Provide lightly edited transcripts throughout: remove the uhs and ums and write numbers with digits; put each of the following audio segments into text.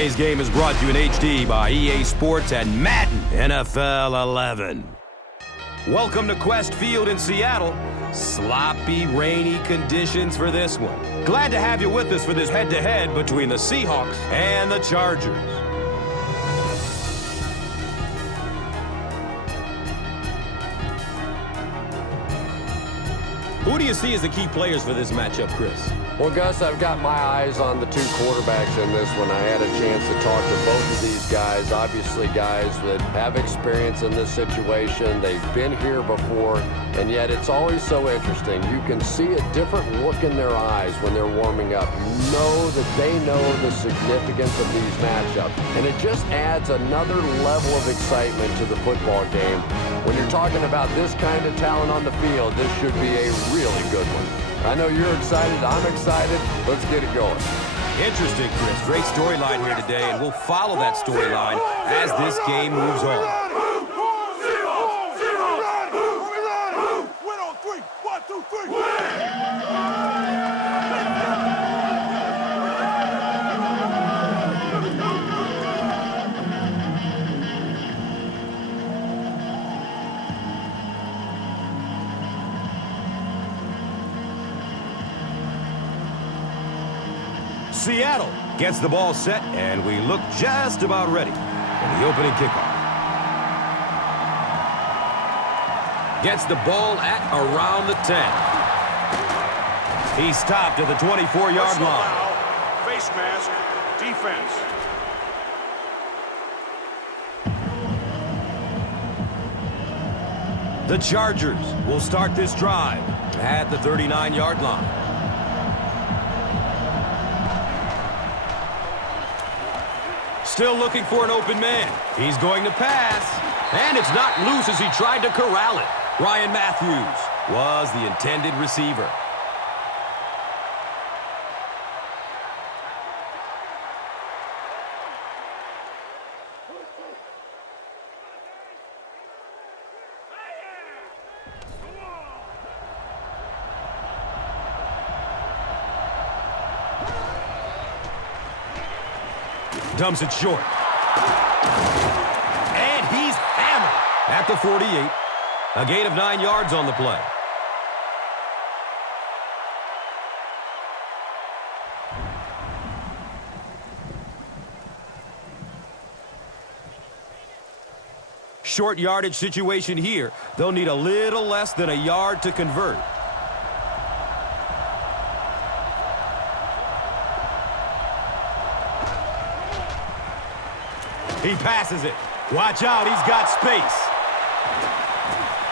Today's game is brought to you in HD by EA Sports and Madden NFL 11. Welcome to Quest Field in Seattle. Sloppy, rainy conditions for this one. Glad to have you with us for this head-to-head between the Seahawks and the Chargers. Who do you see as the key players for this matchup, Chris? Well, Gus, I've got my eyes on the two quarterbacks in this one. I had a chance to talk to both of these guys, obviously guys that have experience in this situation. They've been here before, and yet it's always so interesting. You can see a different look in their eyes when they're warming up. You know that they know the significance of these matchups, and it just adds another level of excitement to the football game. When you're talking about this kind of talent on the field, this should be a really good one. I know you're excited. I'm excited. Let's get it going. Interesting, Chris. Great storyline here today, and we'll follow that storyline as this game moves on. Seattle gets the ball set, and we look just about ready for the opening kickoff. Gets the ball at around the 10. He's stopped at the 24-yard line. Face mask, defense. The Chargers will start this drive at the 39-yard line. Still looking for an open man. He's going to pass. And it's not loose as he tried to corral it. Ryan Matthews was the intended receiver. Dumps it short. And he's hammered at the 48. A gain of 9 yards on the play. Short yardage situation here. They'll need a little less than a yard to convert. He passes it. Watch out, he's got space.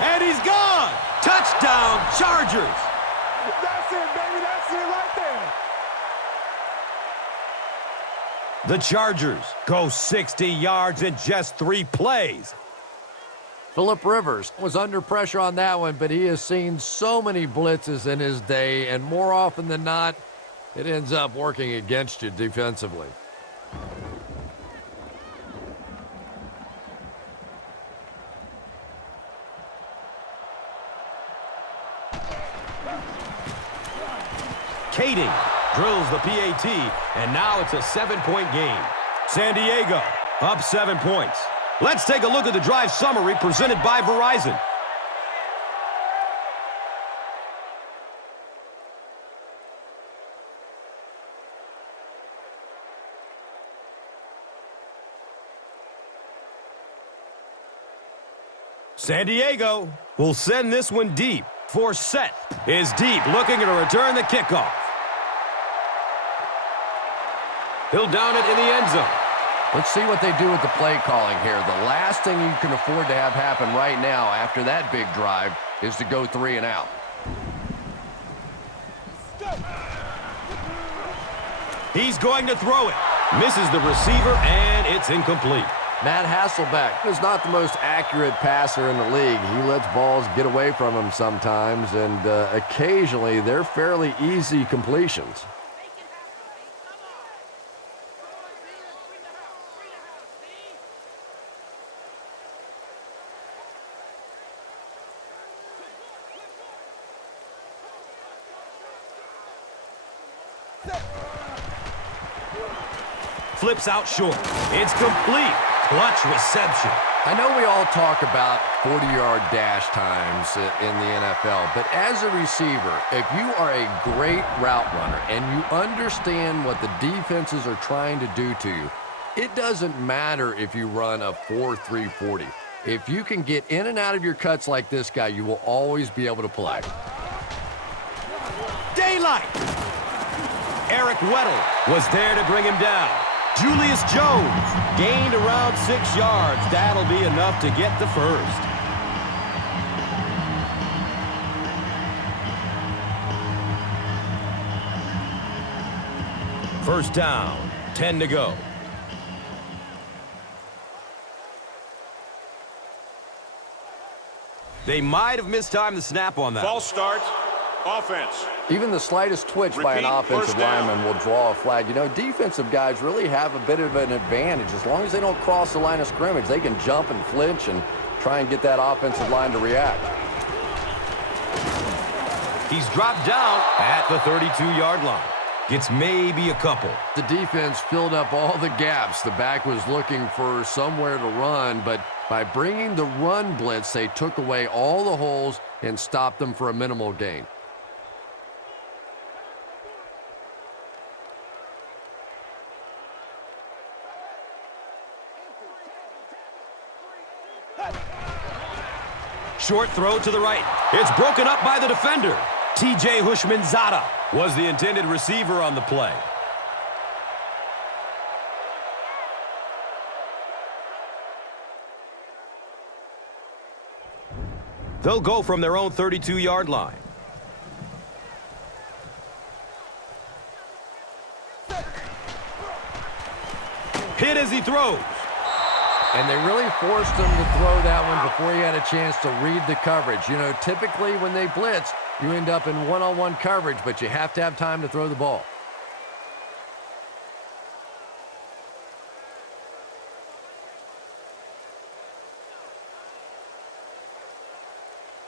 And he's gone! Touchdown, Chargers! That's it, baby. That's it right there. The Chargers go 60 yards in just 3 plays. Phillip Rivers was under pressure on that one, but he has seen so many blitzes in his day, and more often than not, it ends up working against you defensively. Kading drills the PAT, and now it's a 7-point game. San Diego up 7 points. Let's take a look at the drive summary presented by Verizon. San Diego will send this one deep. Forsett is deep, looking to return the kickoff. He'll down it in the end zone. Let's see what they do with the play calling here. The last thing you can afford to have happen right now after that big drive is to go 3 and out. He's going to throw it. Misses the receiver, and it's incomplete. Matt Hasselbeck is not the most accurate passer in the league. He lets balls get away from him sometimes, and occasionally they're fairly easy completions. Flips out short. It's complete. Clutch reception. I know we all talk about 40-yard dash times in the NFL, but as a receiver, if you are a great route runner and you understand what the defenses are trying to do to you, it doesn't matter if you run a 4.3 40. If you can get in and out of your cuts like this guy, you will always be able to play. Daylight. Eric Weddle was there to bring him down. Julius Jones gained around 6 yards. That'll be enough to get the first. First down, 10 to go. They might have mistimed the snap on that. False start. Offense. Even the slightest twitch by an offensive lineman will draw a flag. You know, defensive guys really have a bit of an advantage. As long as they don't cross the line of scrimmage, they can jump and flinch and try and get that offensive line to react. He's dropped down at the 32-yard line. Gets maybe a couple. The defense filled up all the gaps. The back was looking for somewhere to run, but by bringing the run blitz, they took away all the holes and stopped them for a minimal gain. Short throw to the right. It's broken up by the defender. T.J. Hushmanzada was the intended receiver on the play. They'll go from their own 32-yard line. Hit as he throws. And they really forced him to throw that one before he had a chance to read the coverage. You know, typically when they blitz, you end up in one-on-one coverage, but you have to have time to throw the ball.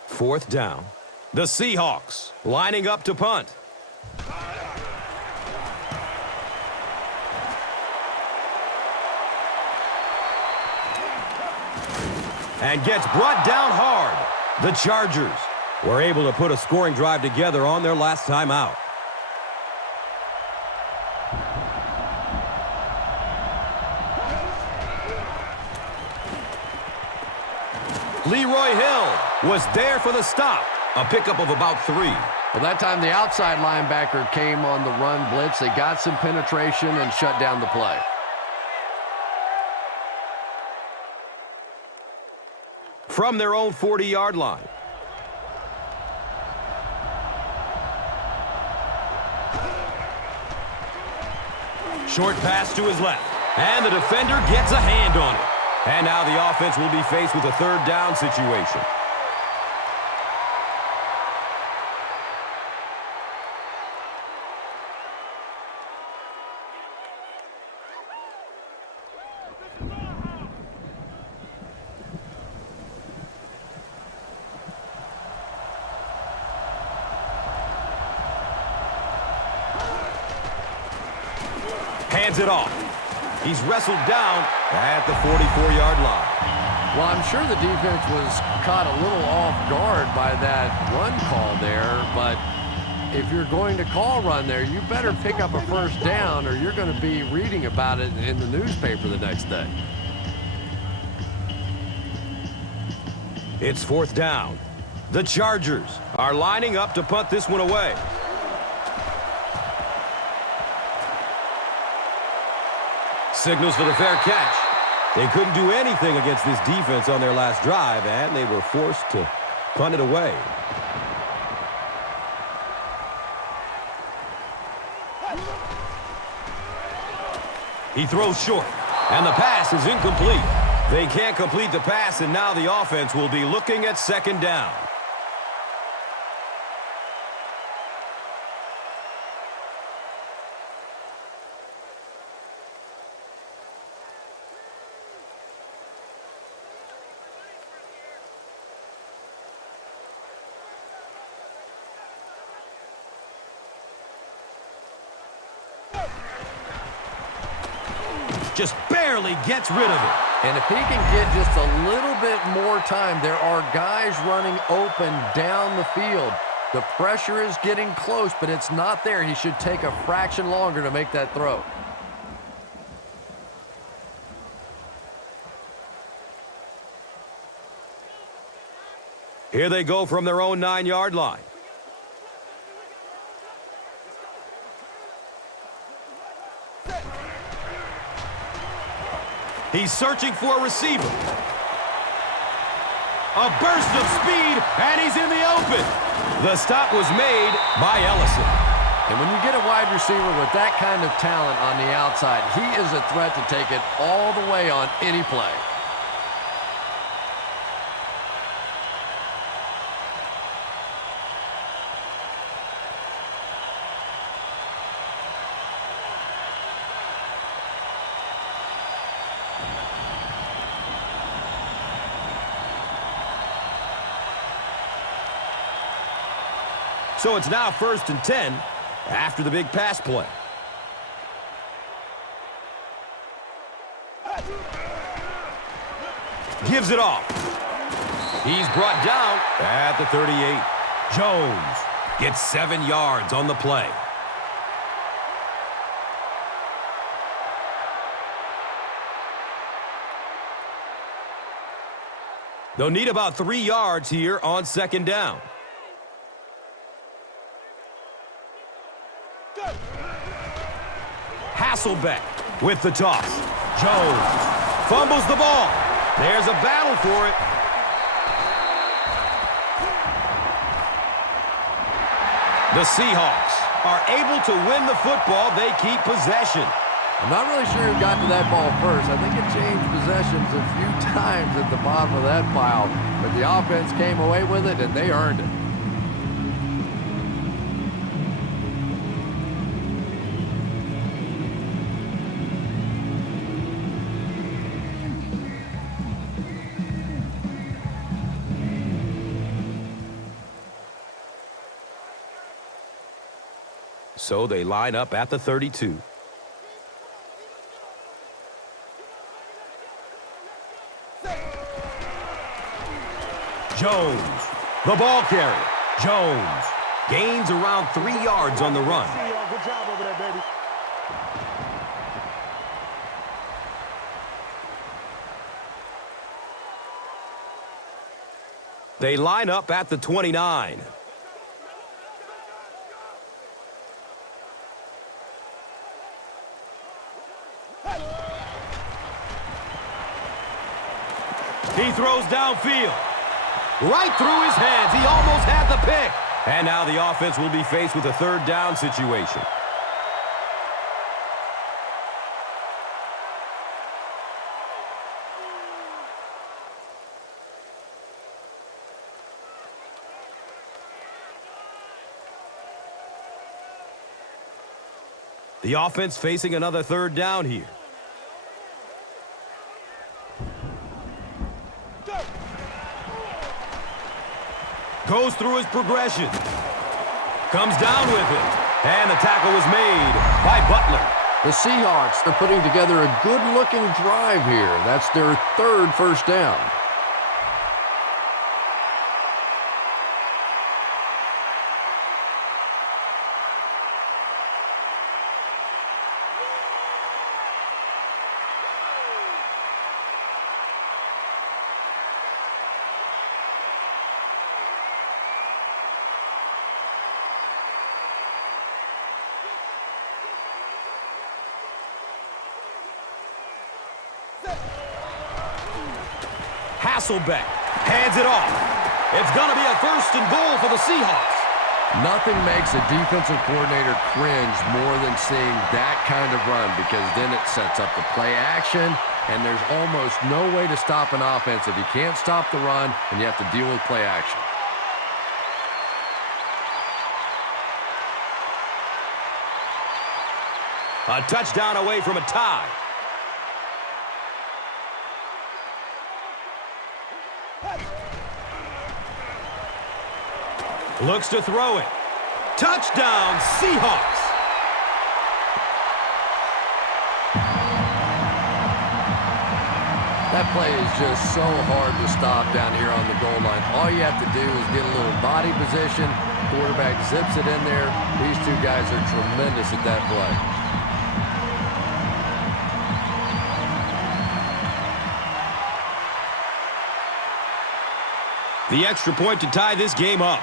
Fourth down. The Seahawks lining up to punt. And gets brought down hard. The Chargers were able to put a scoring drive together on their last time out. Leroy Hill was there for the stop. A pickup of about 3. Well, that time the outside linebacker came on the run blitz. They got some penetration and shut down the play. From their own 40-yard line. Short pass to his left. And the defender gets a hand on it. And now the offense will be faced with a third down situation. Hands it off. He's wrestled down at the 44-yard line. Well, I'm sure the defense was caught a little off guard by that run call there, but if you're going to call run there, you better pick up a first down or you're going to be reading about it in the newspaper the next day. It's fourth down. The Chargers are lining up to punt this one away. Signals for the fair catch. They couldn't do anything against this defense on their last drive, and they were forced to punt it away. He throws short, and the pass is incomplete. They can't complete the pass, and now the offense will be looking at second down. just barely gets rid of it. And if he can get just a little bit more time, there are guys running open down the field. The pressure is getting close, but it's not there. He should take a fraction longer to make that throw. Here they go from their own 9-yard line. He's searching for a receiver. A burst of speed, and he's in the open. The stop was made by Ellison. And when you get a wide receiver with that kind of talent on the outside, he is a threat to take it all the way on any play. So it's now 1st and 10 after the big pass play. Gives it off. He's brought down at the 38. Jones gets 7 yards on the play. They'll need about 3 yards here on 2nd down. Hasselbeck with the toss. Jones fumbles the ball. There's a battle for it. The Seahawks are able to win the football. They keep possession. I'm not really sure who got to that ball first. I think it changed possessions a few times at the bottom of that pile, but the offense came away with it, and they earned it. So they line up at the 32. Jones, the ball carrier. Jones gains around 3 yards on the run. Good job over there, baby. They line up at the 29. He throws downfield. Right through his hands. He almost had the pick. And now the offense will be faced with a 3rd down situation. The offense facing another 3rd down here. Goes through his progression. Comes down with it. And the tackle was made by Butler. The Seahawks are putting together a good-looking drive here. That's their 3rd first down. Hasselbeck hands it off. It's going to be a 1st and goal for the Seahawks. Nothing makes a defensive coordinator cringe more than seeing that kind of run, because then it sets up the play action, and there's almost no way to stop an offense if you can't stop the run and you have to deal with play action. A touchdown away from a tie. Looks to throw it. Touchdown, Seahawks. That play is just so hard to stop down here on the goal line. All you have to do is get a little body position. Quarterback zips it in there. These two guys are tremendous at that play. The extra point to tie this game up.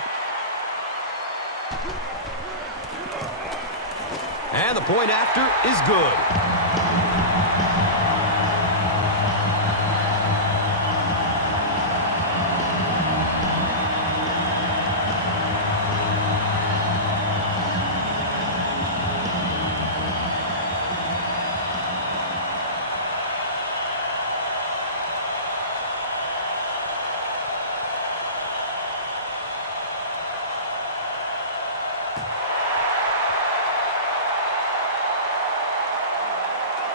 And the point after is good.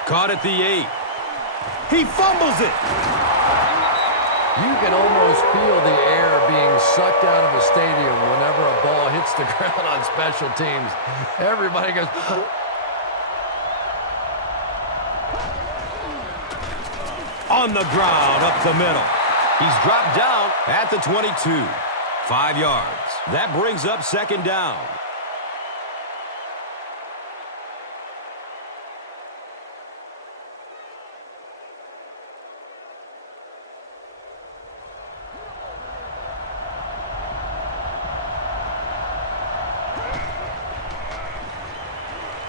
Caught at the 8. He fumbles it. You can almost feel the air being sucked out of a stadium whenever a ball hits the ground on special teams. Everybody goes... On the ground, up the middle. He's dropped down at the 22. 5 yards. That brings up second down.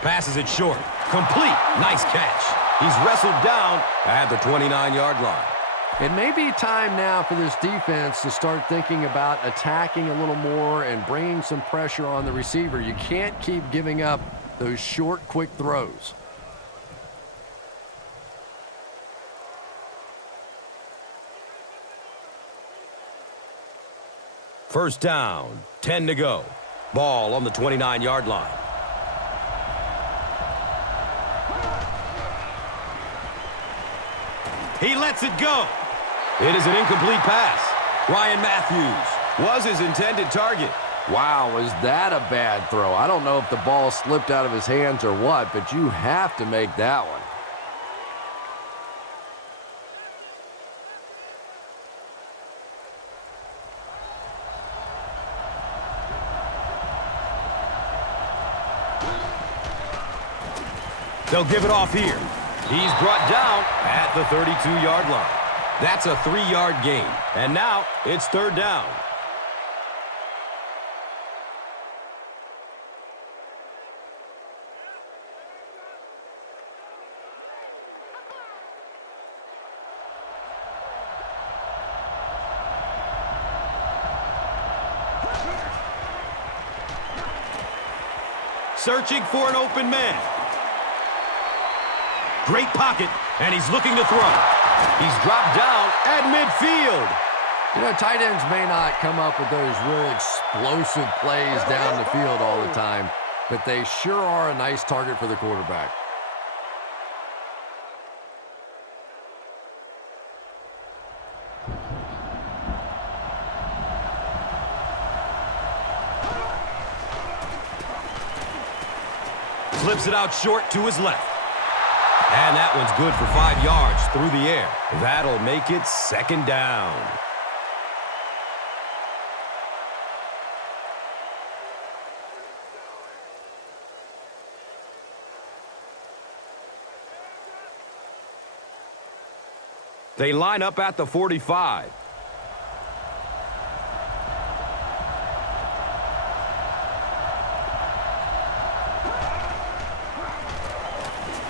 Passes it short. Complete. Nice catch. He's wrestled down at the 29-yard line. It may be time now for this defense to start thinking about attacking a little more and bringing some pressure on the receiver. You can't keep giving up those short, quick throws. First down. 10 to go. Ball on the 29-yard line. He lets it go. It is an incomplete pass. Ryan Matthews was his intended target. Wow, was that a bad throw? I don't know if the ball slipped out of his hands or what, but you have to make that one. They'll give it off here. He's brought down at the 32-yard line. That's a 3-yard gain. And now it's third down. Searching for an open man. Great pocket, and he's looking to throw. He's dropped down at midfield. You know, tight ends may not come up with those real explosive plays down the field all the time, but they sure are a nice target for the quarterback. Flips it out short to his left. And that one's good for 5 yards through the air. That'll make it second down. They line up at the 45.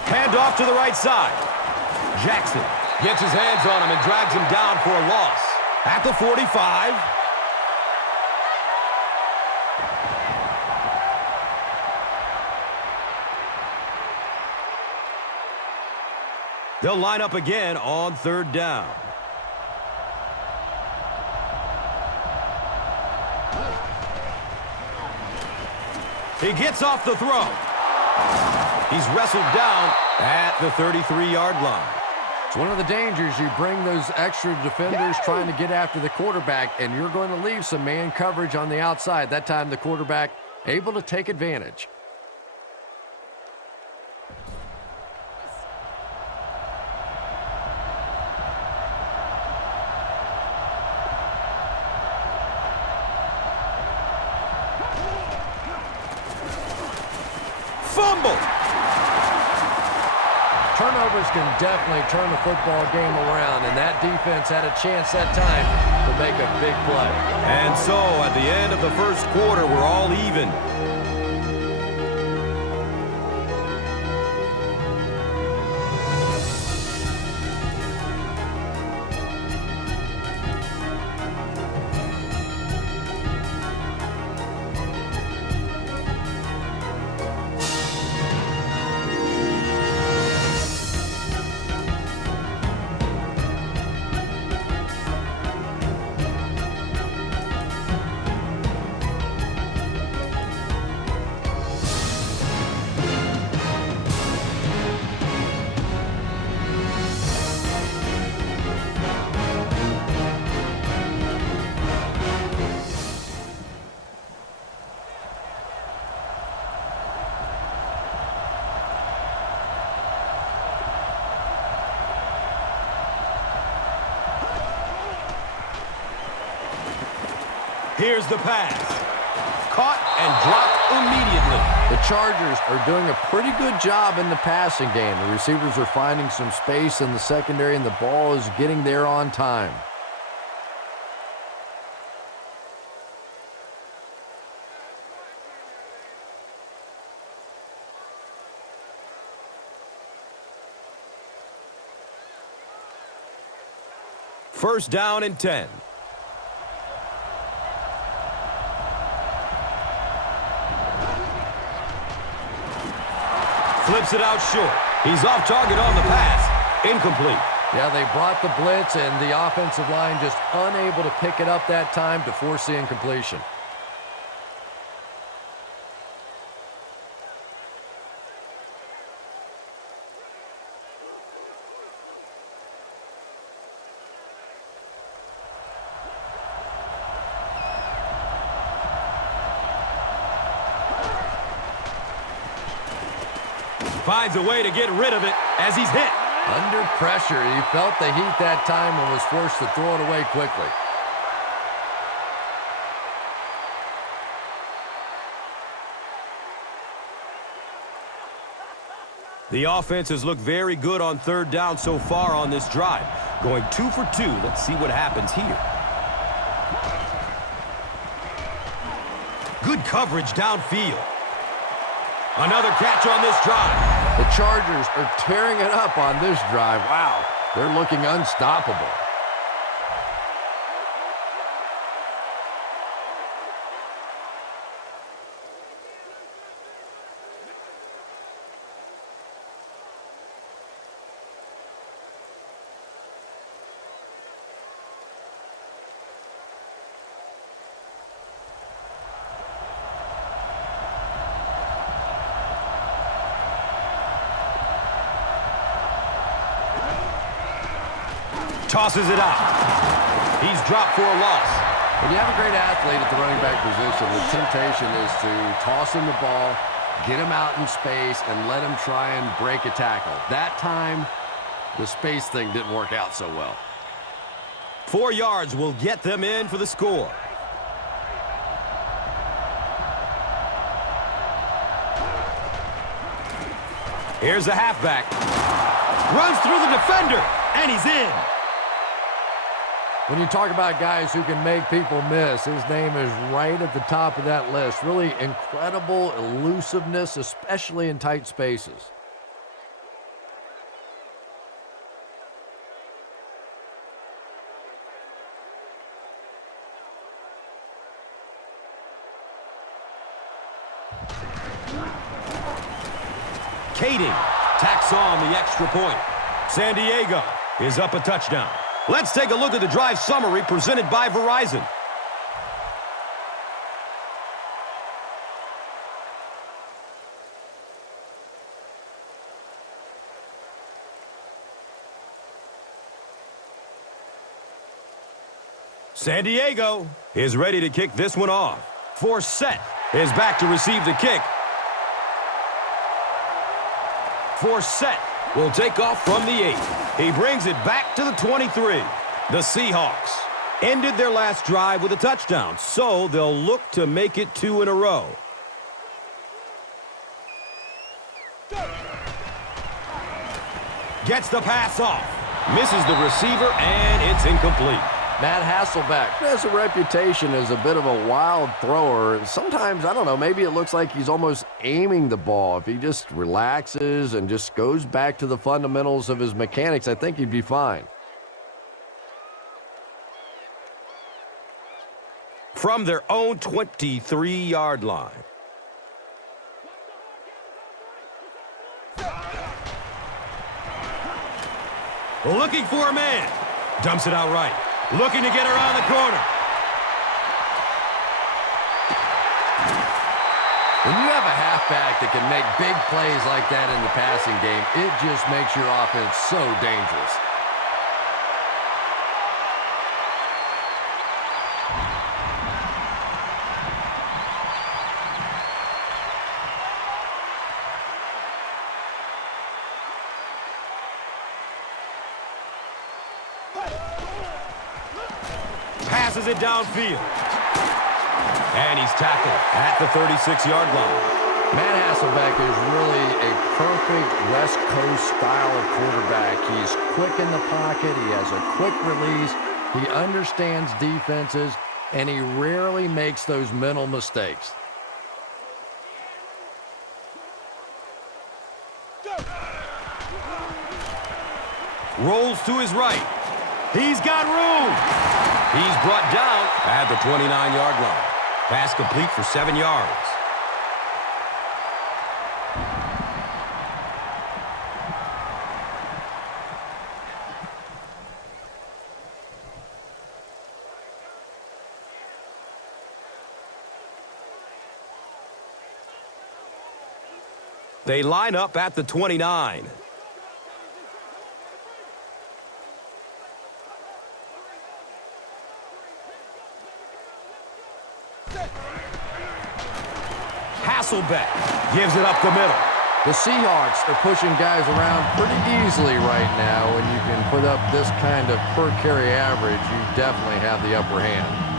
Hand off to the right side. Jackson gets his hands on him and drags him down for a loss. At the 45. They'll line up again on third down. He gets off the throw. He's wrestled down at the 33-yard line. It's one of the dangers. You bring those extra defenders trying to get after the quarterback, and you're going to leave some man coverage on the outside. That time the quarterback able to take advantage. fumble. Turnovers can definitely turn the football game around, and that defense had a chance that time to make a big play. And so, at the end of the first quarter, we're all even. Here's the pass. Caught and dropped immediately. The Chargers are doing a pretty good job in the passing game. The receivers are finding some space in the secondary, and the ball is getting there on time. First down and 10. Flips it out short. He's off target on the pass. Incomplete. Yeah, they brought the blitz, and the offensive line just unable to pick it up that time to force the incompletion. Finds a way to get rid of it as he's hit. Under pressure, he felt the heat that time and was forced to throw it away quickly. The offense has looked very good on third down so far on this drive. Going 2 for 2. Let's see what happens here. Good coverage downfield. Another catch on this drive. The Chargers are tearing it up on this drive. Wow, they're looking unstoppable. Tosses it out. He's dropped for a loss. When you have a great athlete at the running back position, the temptation is to toss him the ball, get him out in space, and let him try and break a tackle. That time, the space thing didn't work out so well. 4 yards will get them in for the score. Here's the halfback. Runs through the defender, and he's in. When you talk about guys who can make people miss, his name is right at the top of that list. Really incredible elusiveness, especially in tight spaces. Kading tacks on the extra point. San Diego is up a touchdown. Let's take a look at the drive summary presented by Verizon. San Diego is ready to kick this one off. Forsett is back to receive the kick. Forsett will take off from the 8. He brings it back to the 23. The Seahawks ended their last drive with a touchdown, so they'll look to make it 2 in a row. Gets the pass off. Misses the receiver, and it's incomplete. Matt Hasselbeck has a reputation as a bit of a wild thrower. Sometimes, I don't know, maybe it looks like he's almost aiming the ball. If he just relaxes and just goes back to the fundamentals of his mechanics, I think he'd be fine. From their own 23-yard line. Looking for a man. Dumps it out right. Looking to get around the corner. When you have a halfback that can make big plays like that in the passing game, it just makes your offense so dangerous. Passes it downfield. And he's tackled at the 36-yard line. Matt Hasselbeck is really a perfect West Coast style of quarterback. He's quick in the pocket. He has a quick release. He understands defenses, and he rarely makes those mental mistakes. Rolls to his right. He's got room. He's brought down at the 29-yard line. Pass complete for 7 yards. They line up at the 29. Hasselbeck gives it up the middle. The Seahawks are pushing guys around pretty easily right now. When you can put up this kind of per carry average, you definitely have the upper hand.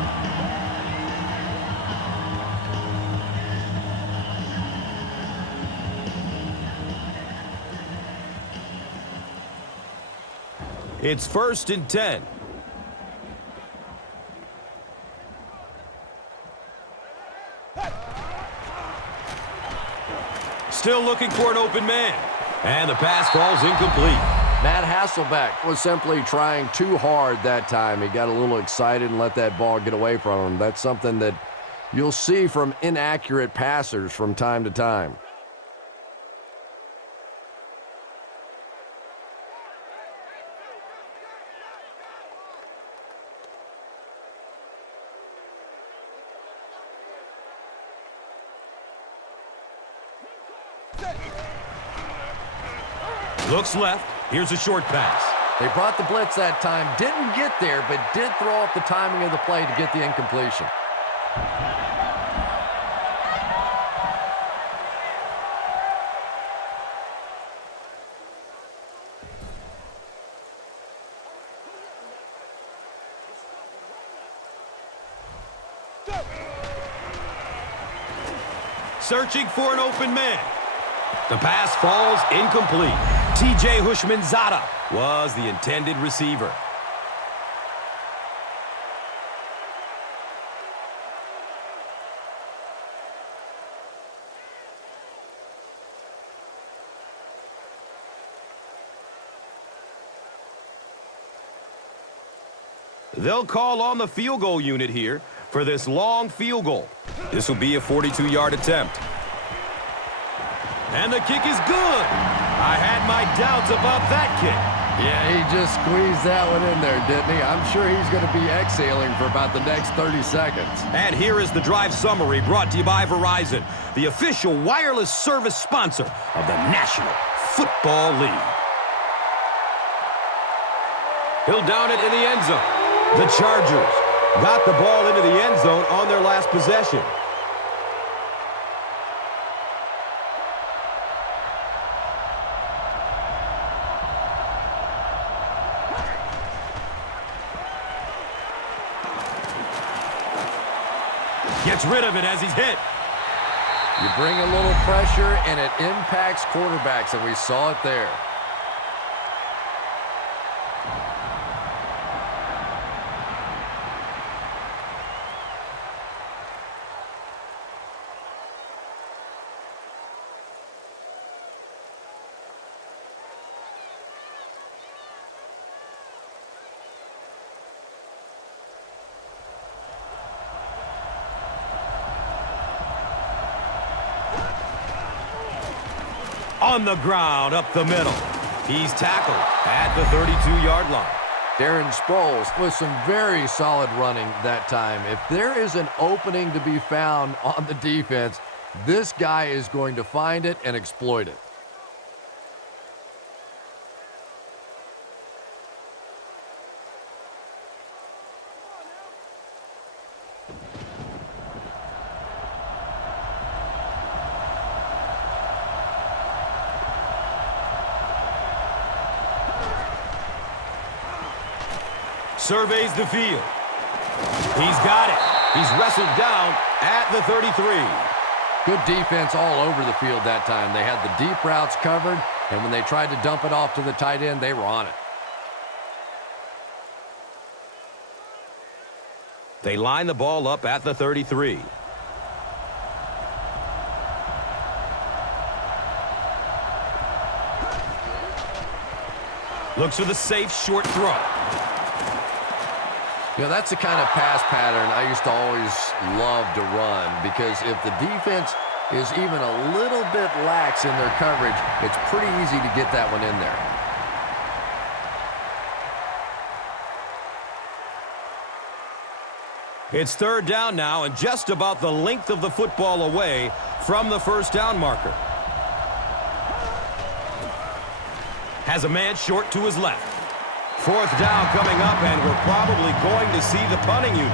It's 1st and 10. Still looking for an open man. And the pass falls incomplete. Matt Hasselbeck was simply trying too hard that time. He got a little excited and let that ball get away from him. That's something that you'll see from inaccurate passers from time to time. Looks left. Here's a short pass. They brought the blitz that time. Didn't get there, but did throw off the timing of the play to get the incompletion. Searching for an open man. The pass falls incomplete. T.J. Hushmanzada was the intended receiver. They'll call on the field goal unit here for this long field goal. This will be a 42-yard attempt. And the kick is good. I had my doubts about that kick. Yeah, he just squeezed that one in there, didn't he? I'm sure he's going to be exhaling for about the next 30 seconds. And here is the drive summary brought to you by Verizon, the official wireless service sponsor of the National Football League. He'll down it in the end zone. The Chargers got the ball into the end zone on their last possession. Gets rid of it as he's hit. You bring a little pressure, and it impacts quarterbacks, and we saw it there. On the ground, up the middle. He's tackled at the 32-yard line. Darren Sproles with some very solid running that time. If there is an opening to be found on the defense, this guy is going to find it and exploit it. Surveys the field. He's got it. He's wrestled down at the 33. Good defense all over the field that time. They had the deep routes covered, and when they tried to dump it off to the tight end, they were on it. They line the ball up at the 33. Looks for the safe short throw. You know, that's the kind of pass pattern I used to always love to run, because if the defense is even a little bit lax in their coverage, it's pretty easy to get that one in there. It's third down now and just about the length of the football away from the first down marker. Has a man short to his left. Fourth down coming up, and we're probably going to see the punting unit.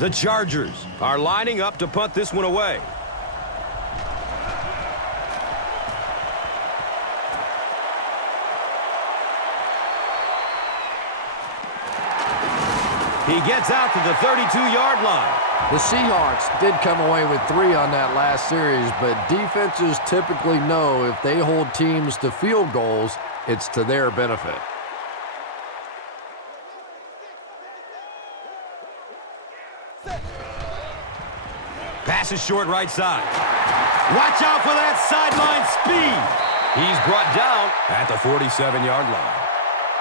The Chargers are lining up to punt this one away. He gets out to the 32-yard line. The Seahawks did come away with 3 on that last series, but defenses typically know if they hold teams to field goals, it's to their benefit. Pass is short right side. Watch out for that sideline speed. He's brought down at the 47-yard line.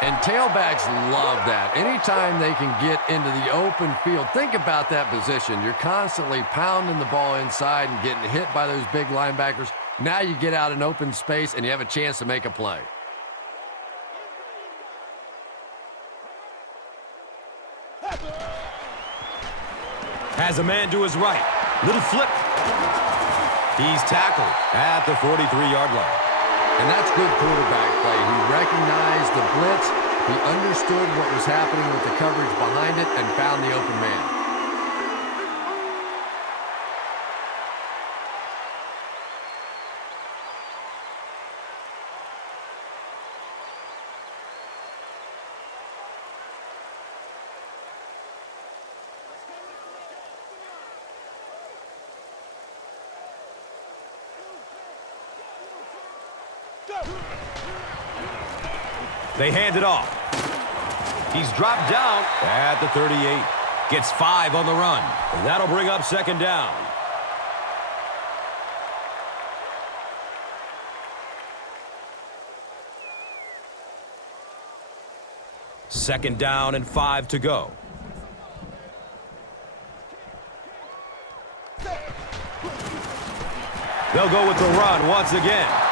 And tailbacks love that. Anytime they can get into the open field, think about that position. You're constantly pounding the ball inside and getting hit by those big linebackers. Now you get out in open space and you have a chance to make a play. Has a man to his right. Little flip. He's tackled at the 43-yard line. And that's good quarterback play. He recognized the blitz, he understood what was happening with the coverage behind it, and found the open man. They hand it off. He's dropped down at the 38. Gets 5 on the run. And that'll bring up second down. Second down and 5 to go. They'll go with the run once again.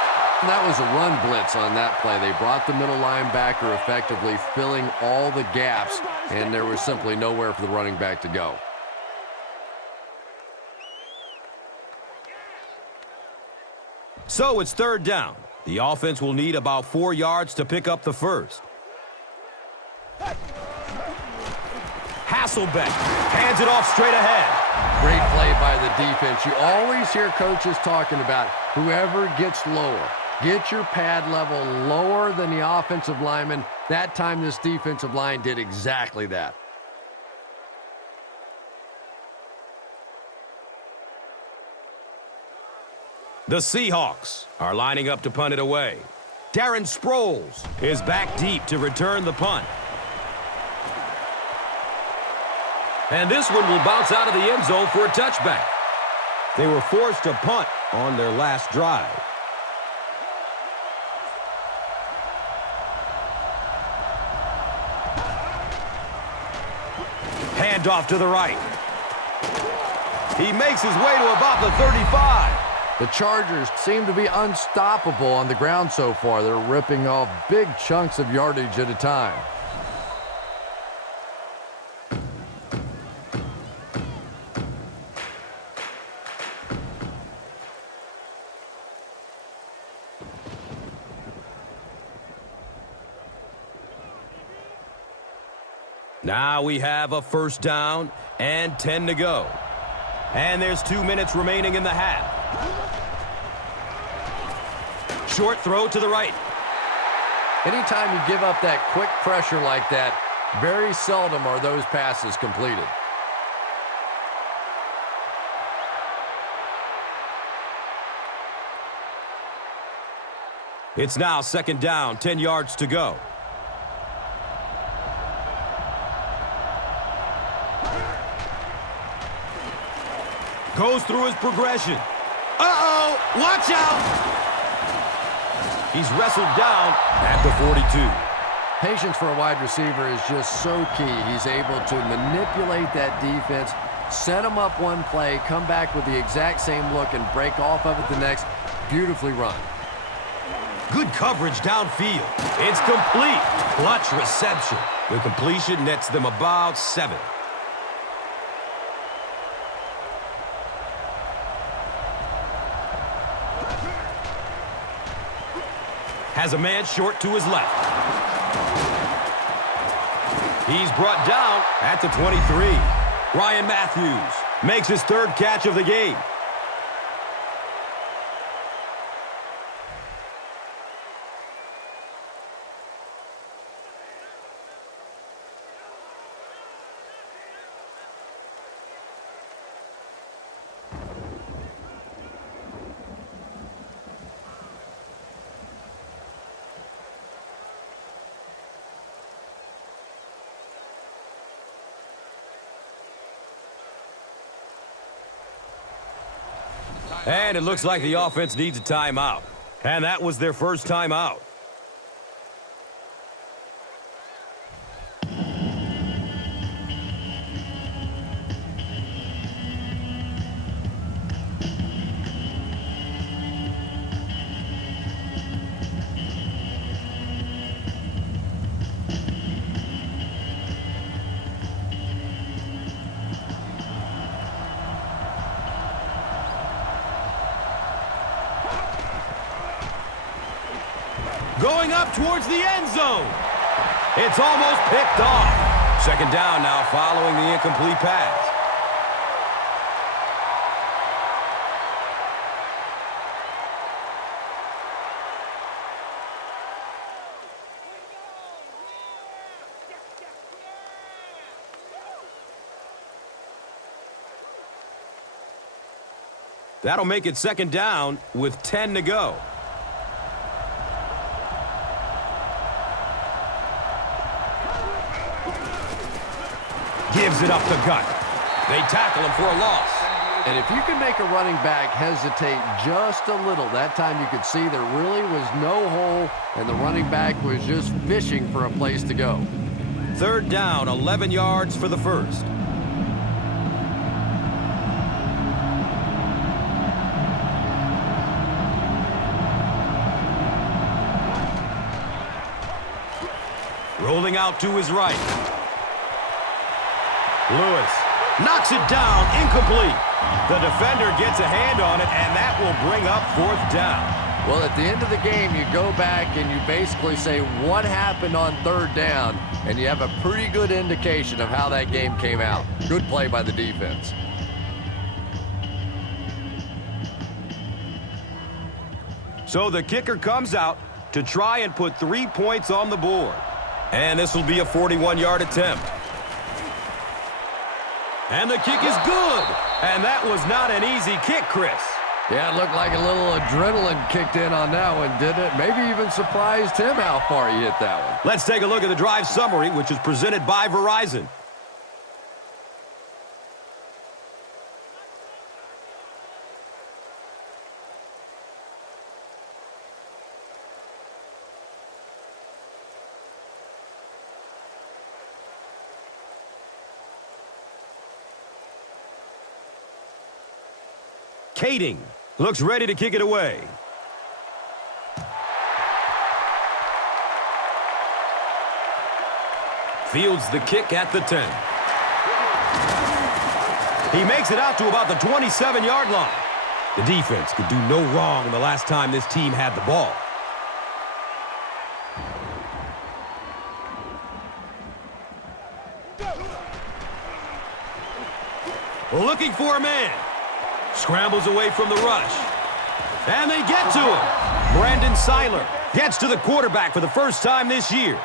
That was a run blitz on that play. They brought the middle linebacker effectively, filling all the gaps, and there was simply nowhere for the running back to go. So it's third down. The offense will need about 4 yards to pick up the first. Hasselbeck hands it off straight ahead. Great play by the defense. You always hear coaches talking about whoever gets lower. Get your pad level lower than the offensive lineman. That time this defensive line did exactly that. The Seahawks are lining up to punt it away. Darren Sproles is back deep to return the punt. And this one will bounce out of the end zone for a touchback. They were forced to punt on their last drive. Hand off to the right. He makes his way to about the 35. The Chargers seem to be unstoppable on the ground so far. They're ripping off big chunks of yardage at a time. Now we have a first down and 10 to go. And there's 2 minutes remaining in the half. Short throw to the right. Anytime you give up that quick pressure like that, very seldom are those passes completed. It's now second down, 10 yards to go. Goes through his progression. Uh-oh! Watch out! He's wrestled down at the 42. Patience for a wide receiver is just so key. He's able to manipulate that defense, set them up one play, come back with the exact same look, and break off of it the next. Beautifully run. Good coverage downfield. It's complete. Clutch reception. The completion nets them about 7. Has a man short to his left. He's brought down at the 23. Ryan Matthews makes his 3rd catch of the game. And it looks like the offense needs a timeout. And that was their first timeout. Going up towards the end zone. It's almost picked off. Second down now following the incomplete pass. That'll make it second down with 10 to go. Gives it up the gut. They tackle him for a loss. And if you can make a running back hesitate just a little, that time you could see there really was no hole, and the running back was just fishing for a place to go. Third down, 11 yards for the first. Rolling out to his right. Lewis knocks it down, incomplete. The defender gets a hand on it, and that will bring up 4th down. Well, at the end of the game, you go back and you basically say what happened on 3rd down, and you have a pretty good indication of how that game came out. Good play by the defense. So the kicker comes out to try and put 3 points on the board. And this will be a 41-yard attempt. And the kick is good. And that was not an easy kick, Chris. Yeah, it looked like a little adrenaline kicked in on that one, didn't it? Maybe even surprised him how far he hit that one. Let's take a look at the drive summary, which is presented by Verizon. Kading looks ready to kick it away. Fields the kick at the 10. He makes it out to about the 27-yard line. The defense could do no wrong the last time this team had the ball. Looking for a man. Scrambles away from the rush. And they get to him. Brandon Seiler gets to the quarterback for the first time this year.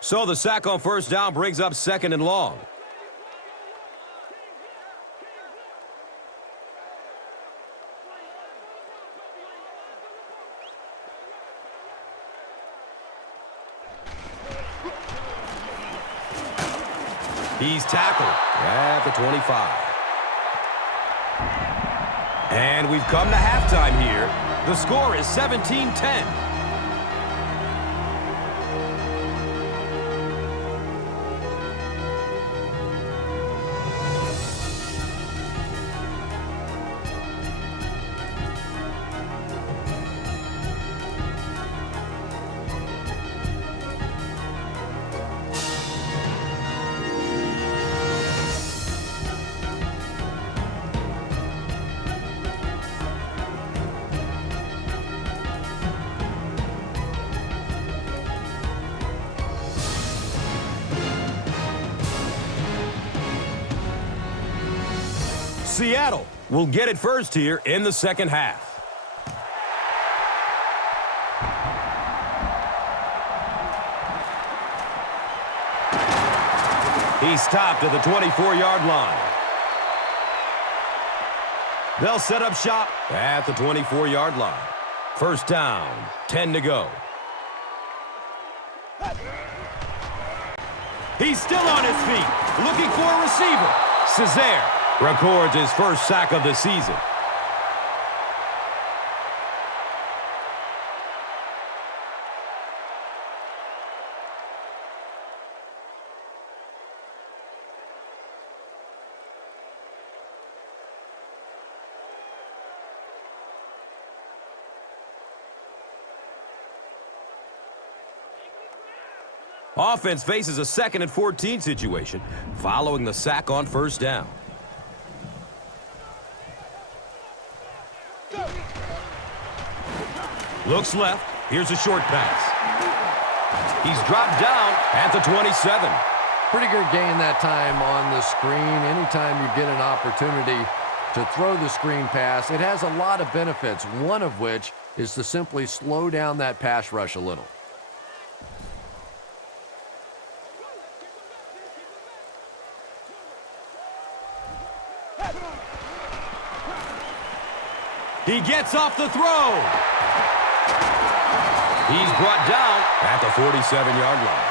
So the sack on first down brings up 2nd and long. He's tackled at the 25. And we've come to halftime here. The score is 17-10. Seattle will get it first here in the second half. He's stopped at the 24-yard line. They'll set up shop at the 24-yard line. First down, 10 to go. He's still on his feet, looking for a receiver. Césaire records his first sack of the season. Offense faces a 2nd and 14 situation following the sack on first down. Looks left. Here's a short pass. He's dropped down at the 27. Pretty good gain that time on the screen. Anytime you get an opportunity to throw the screen pass, it has a lot of benefits, one of which is to simply slow down that pass rush a little. He gets off the throw. He's brought down at the 47-yard line.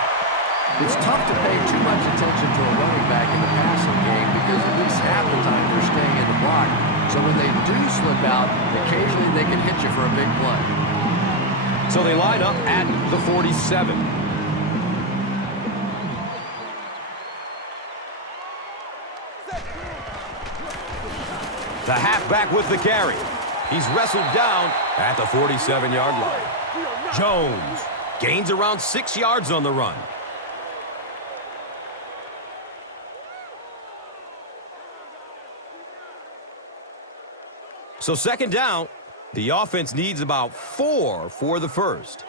It's tough to pay too much attention to a running back in the passing game because at least half the time they're staying in the block. So when they do slip out, occasionally they can hit you for a big play. So they line up at the 47. The halfback with the carry. He's wrestled down at the 47-yard line. Jones gains around 6 yards on the run. So second down, the offense needs about 4 for the first.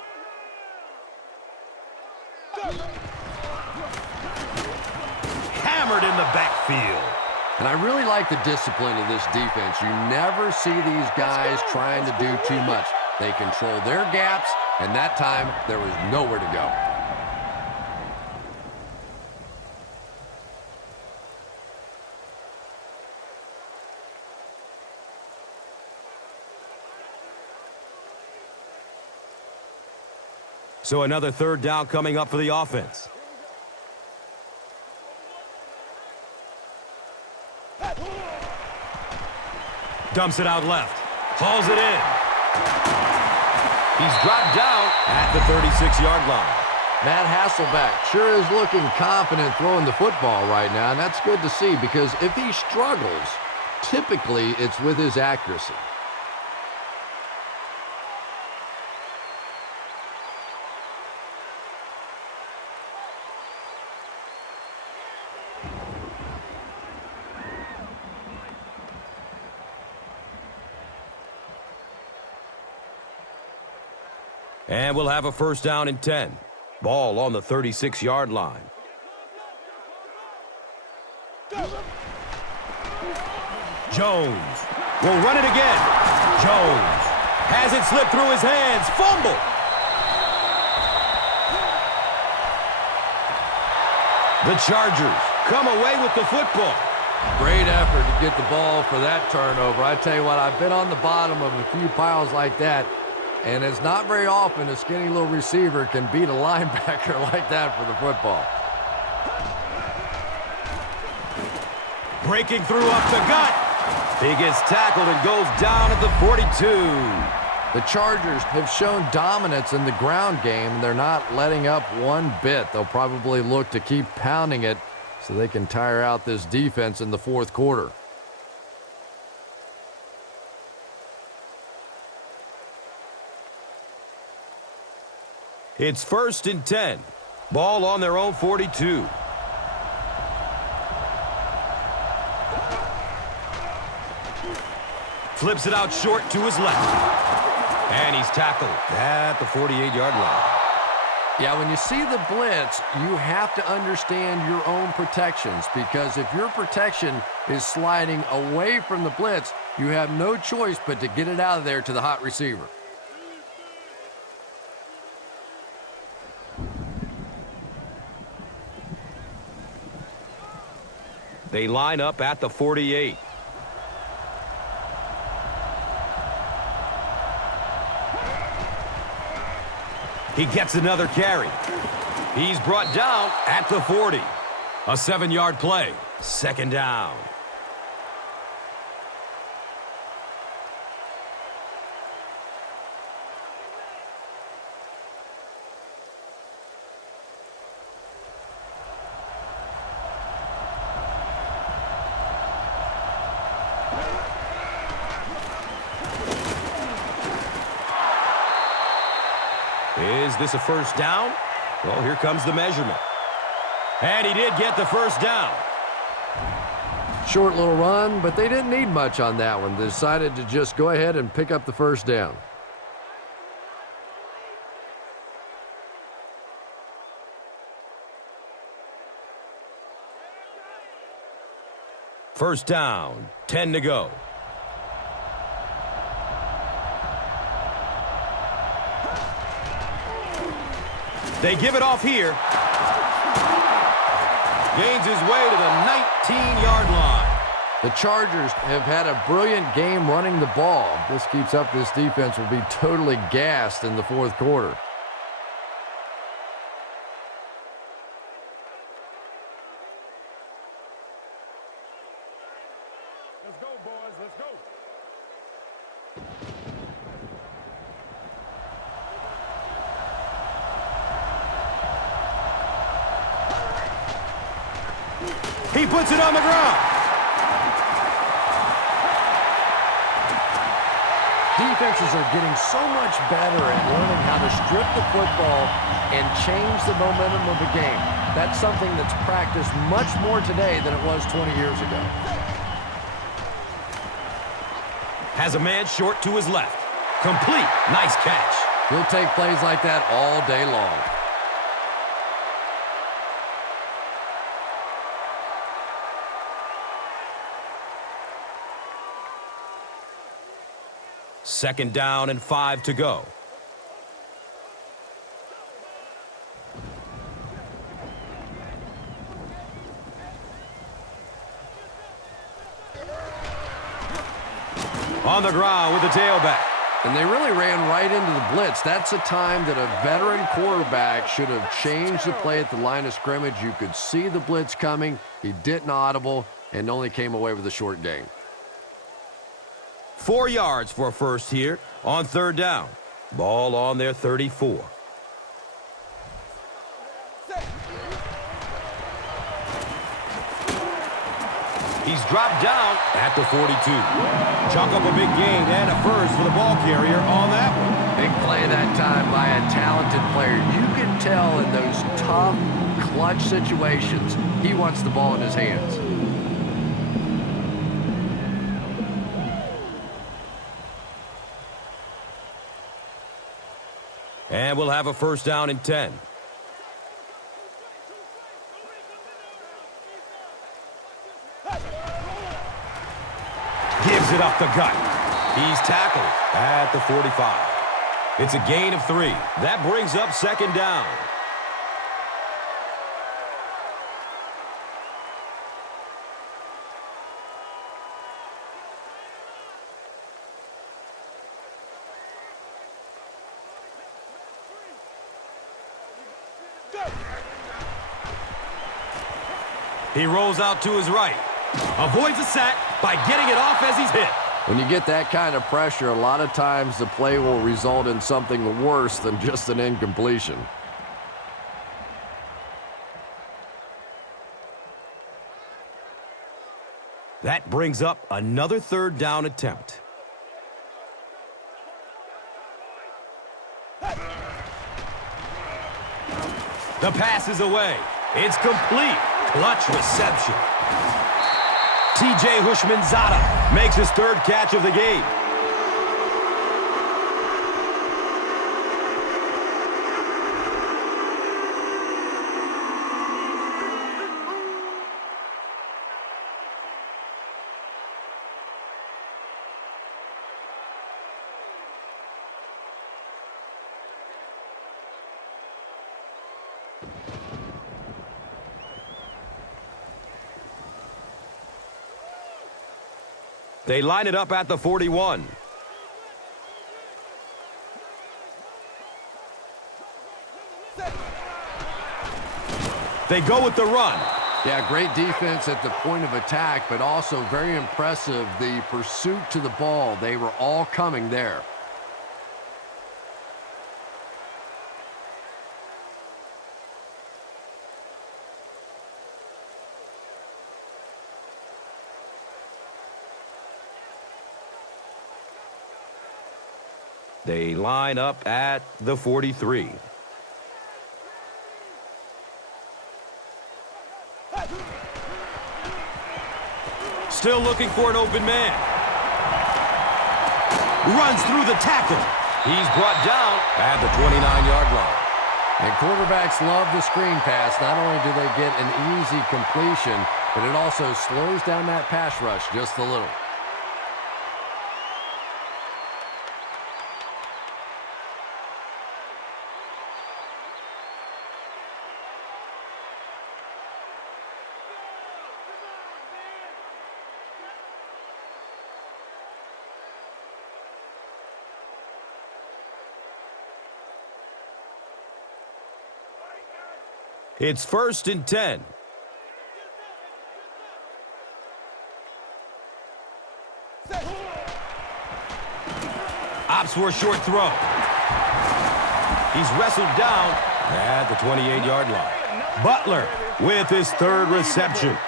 backfield. And I really like the discipline of this defense. You never see these guys trying to do too much. They control their gaps, and that time there was nowhere to go. So another third down coming up for the offense. Dumps it out left. Hauls it in. He's dropped down at the 36-yard line. Matt Hasselbeck sure is looking confident throwing the football right now, and that's good to see because if he struggles, typically it's with his accuracy. And we'll have a first down and 10. Ball on the 36-yard line. Jones will run it again. Jones has it slip through his hands. Fumble. The Chargers come away with the football. Great effort to get the ball for that turnover. I tell you what, I've been on the bottom of a few piles like that, and it's not very often a skinny little receiver can beat a linebacker like that for the football. Breaking through up the gut. He gets tackled and goes down at the 42. The Chargers have shown dominance in the ground game, and they're not letting up one bit. They'll probably look to keep pounding it so they can tire out this defense in the fourth quarter. It's first and 10. Ball on their own 42. Flips it out short to his left. And he's tackled at the 48-yard line. Yeah, when you see the blitz, you have to understand your own protections, because if your protection is sliding away from the blitz, you have no choice but to get it out of there to the hot receiver. They line up at the 48. He gets another carry. He's brought down at the 40. A 7-yard play. Second down. Is this a first down? Well, here comes the measurement. And he did get the first down. Short little run, but they didn't need much on that one. They decided to just go ahead and pick up the first down. First down, 10 to go. They give it off here. Gains his way to the 19-yard line. The Chargers have had a brilliant game running the ball. If this keeps up, this defense will be totally gassed in the fourth quarter. Let's go, boys. Let's go. He puts it on the ground. Defenses are getting so much better at learning how to strip the football and change the momentum of the game. That's something that's practiced much more today than it was 20 years ago. Has a man short to his left. Complete. Nice catch. He'll take plays like that all day long. 2nd down and 5 to go. On the ground with the tailback. And they really ran right into the blitz. That's a time that a veteran quarterback should have changed the play at the line of scrimmage. You could see the blitz coming. He didn't audible and only came away with a short gain. 4 yards for a first here on 3rd down. Ball on their 34. He's dropped down at the 42. Chalk up a big gain and a first for the ball carrier on that one. Big play that time by a talented player. You can tell in those tough, clutch situations, he wants the ball in his hands. And we'll have a 1st down and 10. Gives it up the gut. He's tackled at the 45. It's a gain of 3. That brings up 2nd down. He rolls out to his right. Avoids a sack by getting it off as he's hit. When you get that kind of pressure, a lot of times the play will result in something worse than just an incompletion. That brings up another 3rd down attempt. The pass is away. It's complete. Clutch reception. TJ Hushmanzada makes his 3rd catch of the game. They line it up at the 41. They go with the run. Yeah, great defense at the point of attack, but also very impressive the pursuit to the ball. They were all coming there. They line up at the 43. Still looking for an open man. Runs through the tackle. He's brought down at the 29-yard line. And quarterbacks love the screen pass. Not only do they get an easy completion, but it also slows down that pass rush just a little. It's 1st and 10. Opts for a short throw. He's wrestled down at the 28-yard line. Butler with his 3rd reception.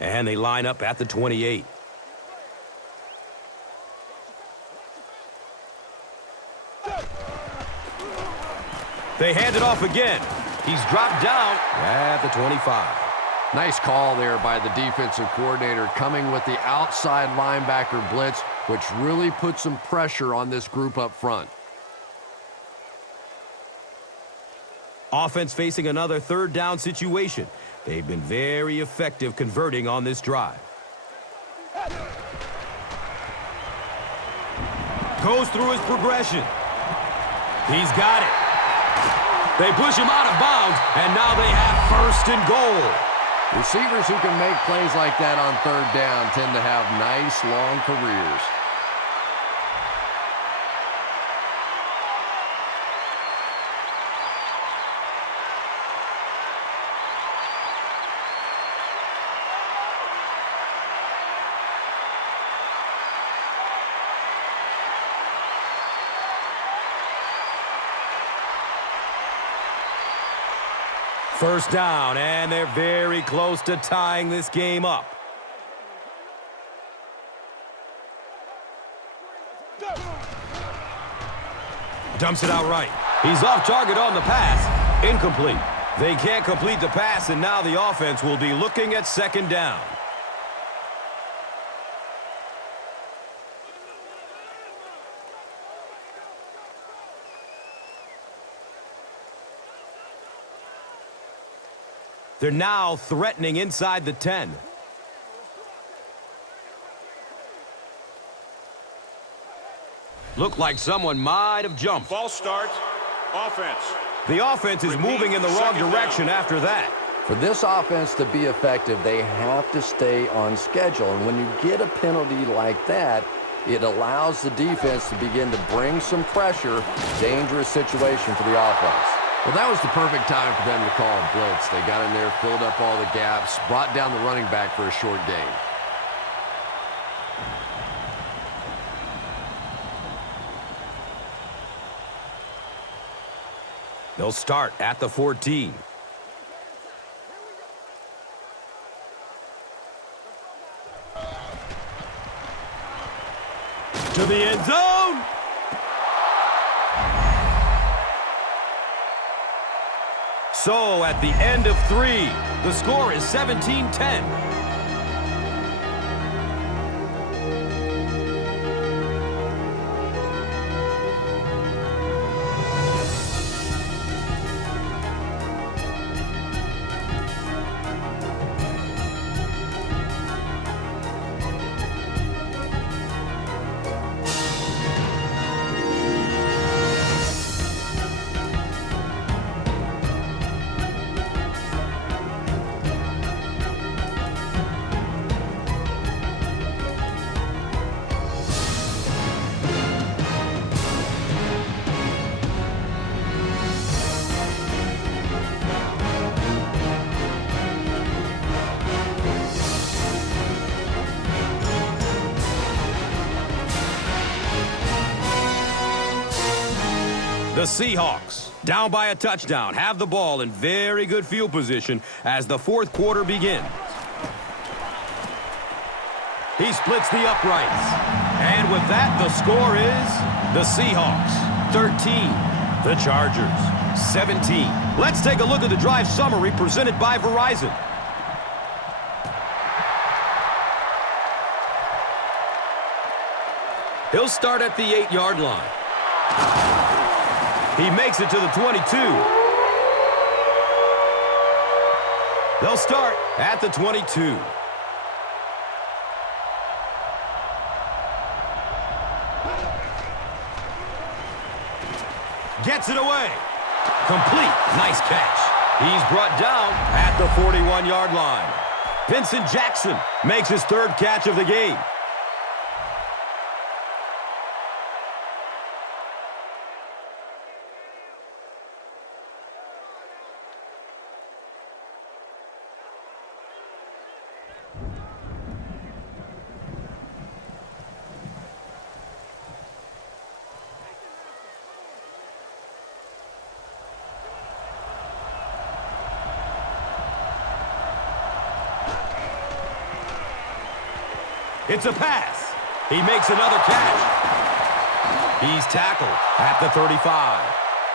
And they line up at the 28. They hand it off again. He's dropped down at the 25. Nice call there by the defensive coordinator, coming with the outside linebacker blitz, which really put some pressure on this group up front. Offense facing another third down situation. They've been very effective converting on this drive. Goes through his progression. He's got it. They push him out of bounds, and now they have first and goal. Receivers who can make plays like that on third down tend to have nice, long careers. First down, and they're very close to tying this game up. Dumps it out right. He's off target on the pass. Incomplete. They can't complete the pass, and now the offense will be looking at second down. They're now threatening inside the 10. Looked like someone might have jumped. False start. Offense. The offense is moving in the wrong direction after that. For this offense to be effective, they have to stay on schedule. And when you get a penalty like that, it allows the defense to begin to bring some pressure. Dangerous situation for the offense. Well, that was the perfect time for them to call a blitz. They got in there, filled up all the gaps, brought down the running back for a short gain. They'll start at the 14. To the end zone. So, at the end of 3, the score is 17-10. The Seahawks, down by a touchdown, have the ball in very good field position as the fourth quarter begins. He splits the uprights. And with that, the score is the Seahawks 13, the Chargers 17. Let's take a look at the drive summary presented by Verizon. He'll start at the 8-yard line. He makes it to the 22. They'll start at the 22. Gets it away. Complete. Nice catch. He's brought down at the 41-yard line. Vincent Jackson makes his third catch of the game. It's a pass. He makes another catch. He's tackled at the 35.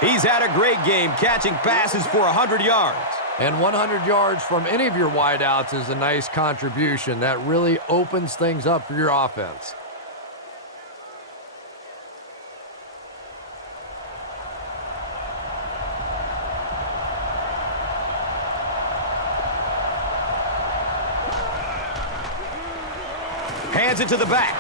He's had a great game catching passes for 100 yards. And 100 yards from any of your wideouts is a nice contribution. That really opens things up for your offense. Hands it to the back.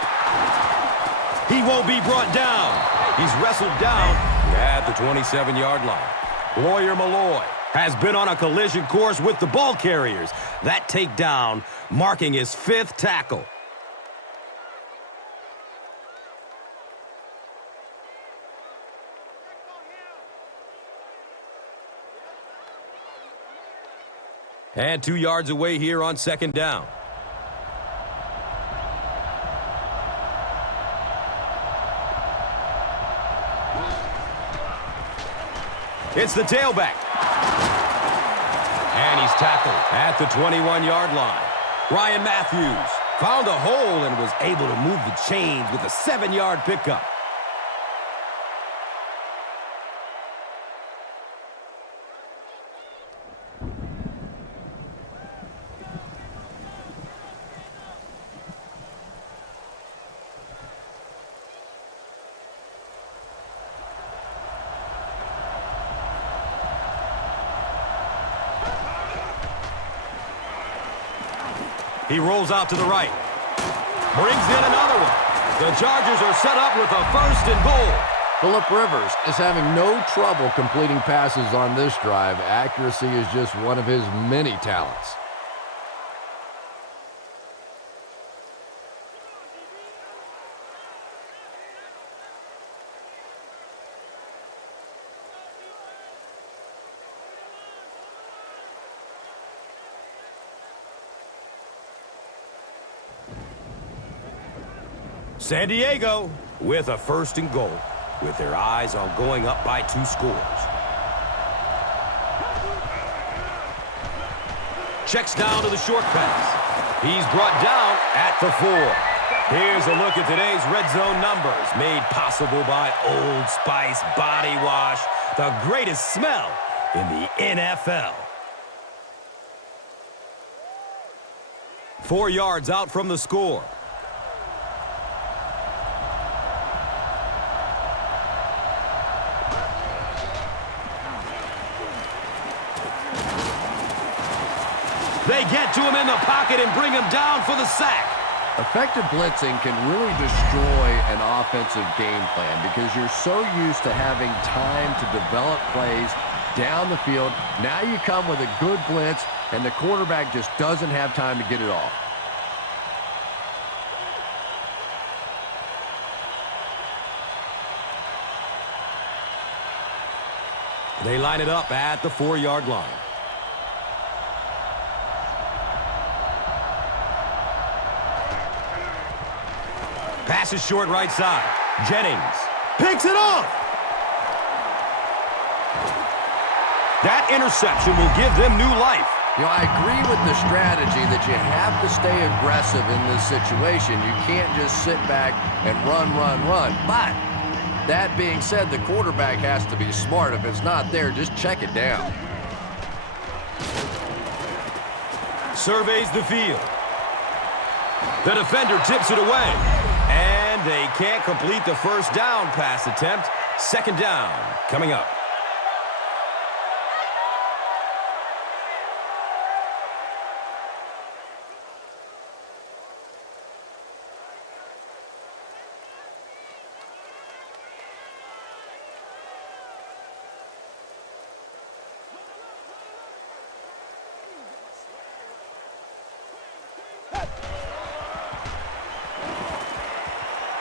He won't be brought down. He's wrestled down at the 27-yard line. Lawyer Malloy has been on a collision course with the ball carriers. That takedown marking his 5th tackle. And 2 yards away here on 2nd down. It's the tailback. And he's tackled at the 21-yard line. Ryan Matthews found a hole and was able to move the chains with a 7-yard pickup. He rolls out to the right. Brings in another one. The Chargers are set up with a 1st and goal. Phillip Rivers is having no trouble completing passes on this drive. Accuracy is just one of his many talents. San Diego with a 1st and goal, with their eyes on going up by 2 scores. Checks down to the short pass. He's brought down at the 4. Here's a look at today's red zone numbers, made possible by Old Spice Body Wash, the greatest smell in the NFL. 4 yards out from the score. They get to him in the pocket and bring him down for the sack. Effective blitzing can really destroy an offensive game plan because you're so used to having time to develop plays down the field. Now you come with a good blitz, and the quarterback just doesn't have time to get it off. They line it up at the 4-yard line. Pass is short right side. Jennings picks it off. That interception will give them new life. You know, I agree with the strategy that you have to stay aggressive in this situation. You can't just sit back and run. But that being said, the quarterback has to be smart. If it's not there, just check it down. Surveys the field. The defender tips it away. And they can't complete the 1st down pass attempt. 2nd down coming up.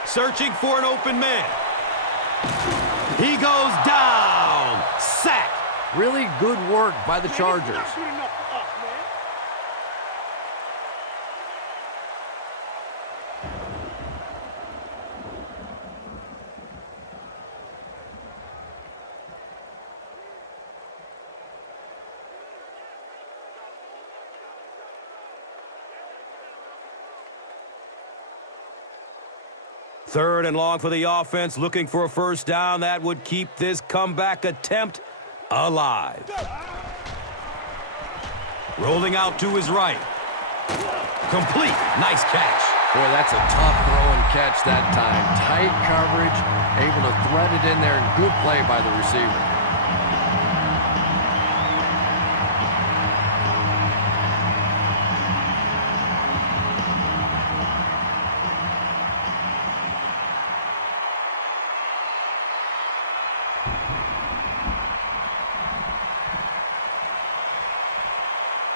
Searching for an open man. He goes down. Sack. Really good work by the Chargers. Third and long for the offense, looking for a 1st down. That would keep this comeback attempt alive. Rolling out to his right. Complete. Nice catch. Boy, that's a tough throw and catch that time. Tight coverage, able to thread it in there, and good play by the receiver.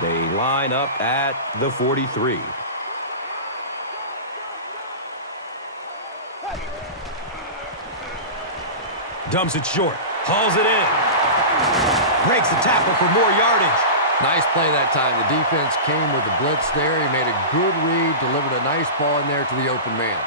They line up at the 43. Dumps it short. Hauls it in. Breaks the tackle for more yardage. Nice play that time. The defense came with the blitz there. He made a good read, delivered a nice ball in there to the open man.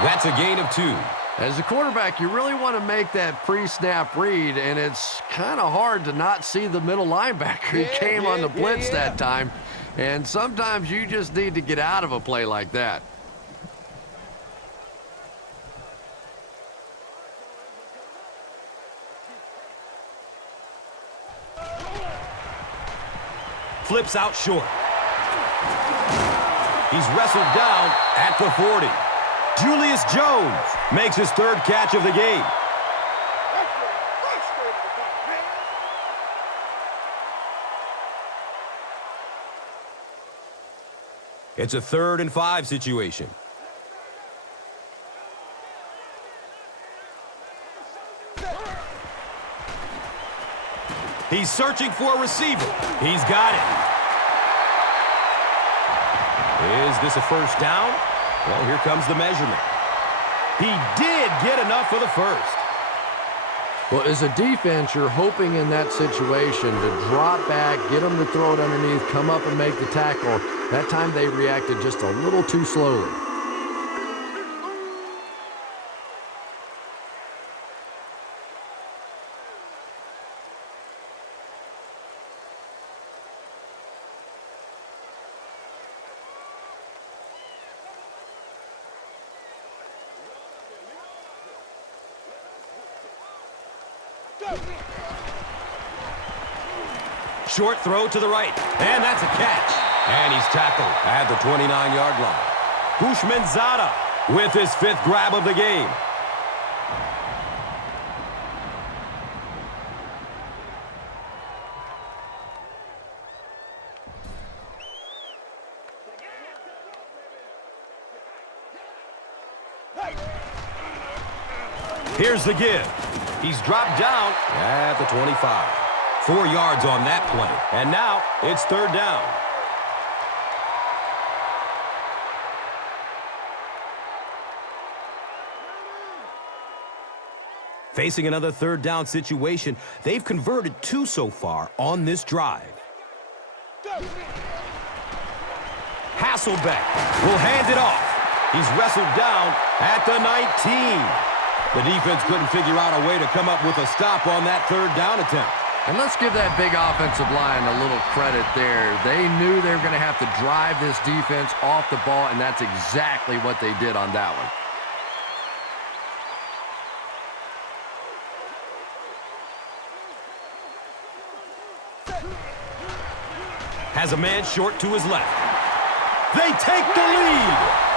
That's a gain of 2. As a quarterback, you really want to make that pre-snap read, and it's kind of hard to not see the middle linebacker. He came on the blitz that time, and sometimes you just need to get out of a play like that. Flips out short. He's wrestled down at the 40. Julius Jones makes his 3rd catch of the game. It's a 3rd and 5 situation. He's searching for a receiver. He's got it. Is this a first down? Well, here comes the measurement. He did get enough for the first. Well, as a defense, you're hoping in that situation to drop back, get them to throw it underneath, come up and make the tackle. That time they reacted just a little too slowly. Short throw to the right, and that's a catch. And he's tackled at the 29-yard line. Bushmanzada with his 5th grab of the game. Here's the give. He's dropped down at the 25. 4 yards on that play. And now it's 3rd down. Facing another 3rd down situation, they've converted 2 so far on this drive. Hasselbeck will hand it off. He's wrestled down at the 19. The defense couldn't figure out a way to come up with a stop on that 3rd down attempt. And let's give that big offensive line a little credit there. They knew they were going to have to drive this defense off the ball, and that's exactly what they did on that one. Has a man short to his left. They take the lead.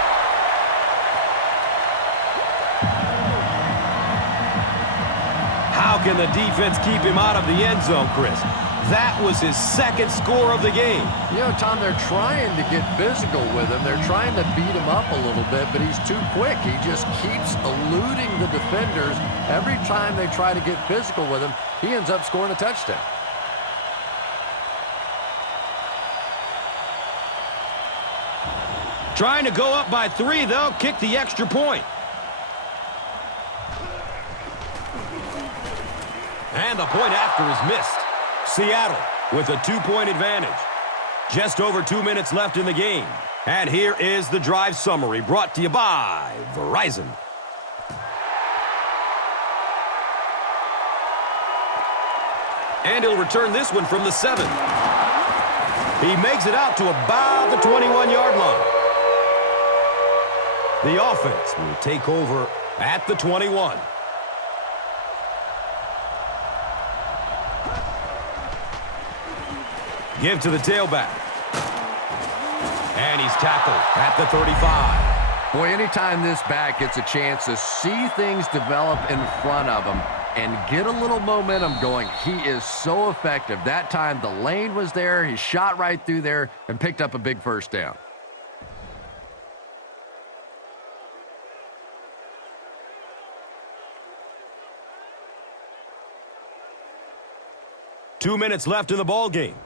How can the defense keep him out of the end zone, Chris? That was his 2nd score of the game. You know, Tom, they're trying to get physical with him. They're trying to beat him up a little bit, but he's too quick. He just keeps eluding the defenders. Every time they try to get physical with him, he ends up scoring a touchdown. Trying to go up by 3, they'll kick the extra point. And the point after is missed. Seattle with a 2-point advantage. Just over 2 minutes left in the game. And here is the drive summary brought to you by Verizon. And he'll return this one from the 7. He makes it out to about the 21-yard line. The offense will take over at the 21. Give to the tailback. And he's tackled at the 35. Boy, anytime this back gets a chance to see things develop in front of him, and get a little momentum going. He is so effective. That time the lane was there. He shot right through there and picked up a big first down. Two minutes left in the ball game.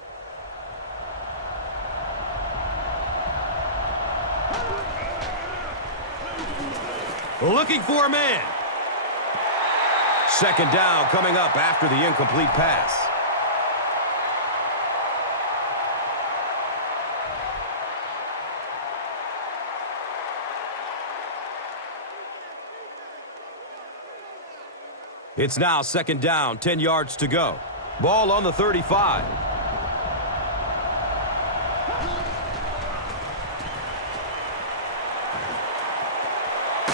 Looking for a man. Second down coming up after the incomplete pass. It's now second down, 10 yards to go. Ball on the 35.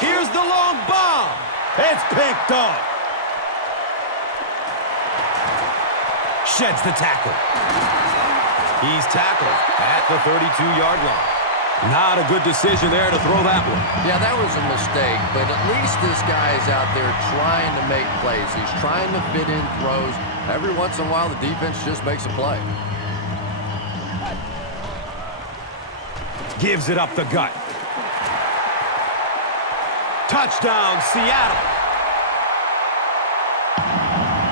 Here's the long bomb. It's picked off. Sheds the tackle. He's tackled at the 32-yard line. Not a good decision there to throw that one. Yeah, that was a mistake, but at least this guy is out there trying to make plays. He's trying to fit in throws. Every once in a while, the defense just makes a play. Gives it up the gut. Touchdown, Seattle.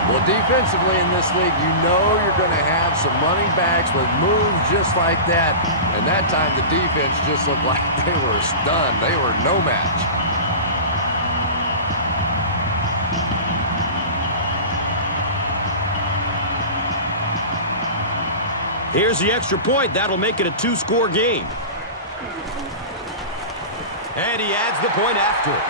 Well, defensively in this league, you know you're going to have some running backs with moves just like that. And that time, the defense just looked like they were stunned. They were no match. Here's the extra point. That'll make it a two-score game. And he adds the point after it.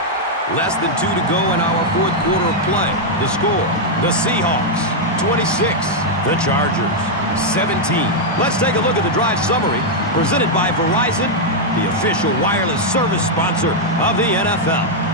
Less than 2 to go in our fourth quarter of play. The score, the Seahawks, 26. The Chargers, 17. Let's take a look at the drive summary presented by Verizon, the official wireless service sponsor of the NFL.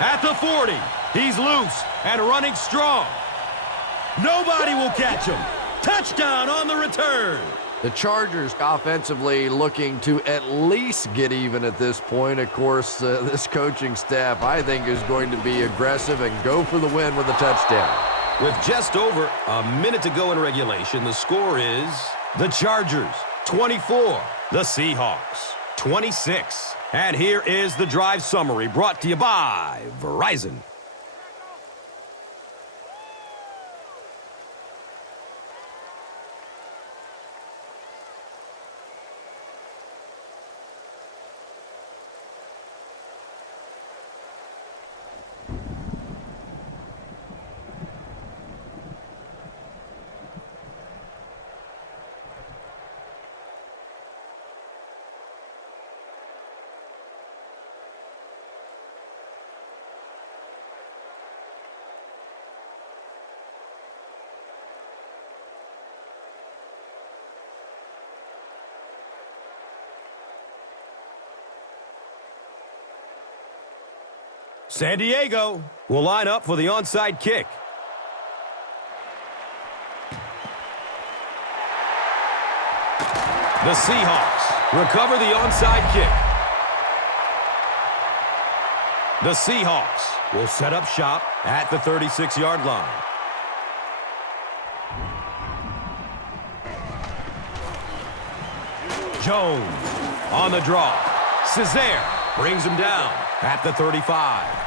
At the 40, he's loose and running strong. Nobody will catch him. Touchdown on the return. The Chargers offensively looking to at least get even at this point. Of course, this coaching staff, I think, is going to be aggressive and go for the win with a touchdown. With just over a minute to go in regulation, the score is the Chargers, 24. The Seahawks, 26. And here is the drive summary brought to you by Verizon. San Diego will line up for the onside kick. The Seahawks recover the onside kick. The Seahawks will set up shop at the 36-yard line. Jones on the draw. Cesare brings him down at the 35.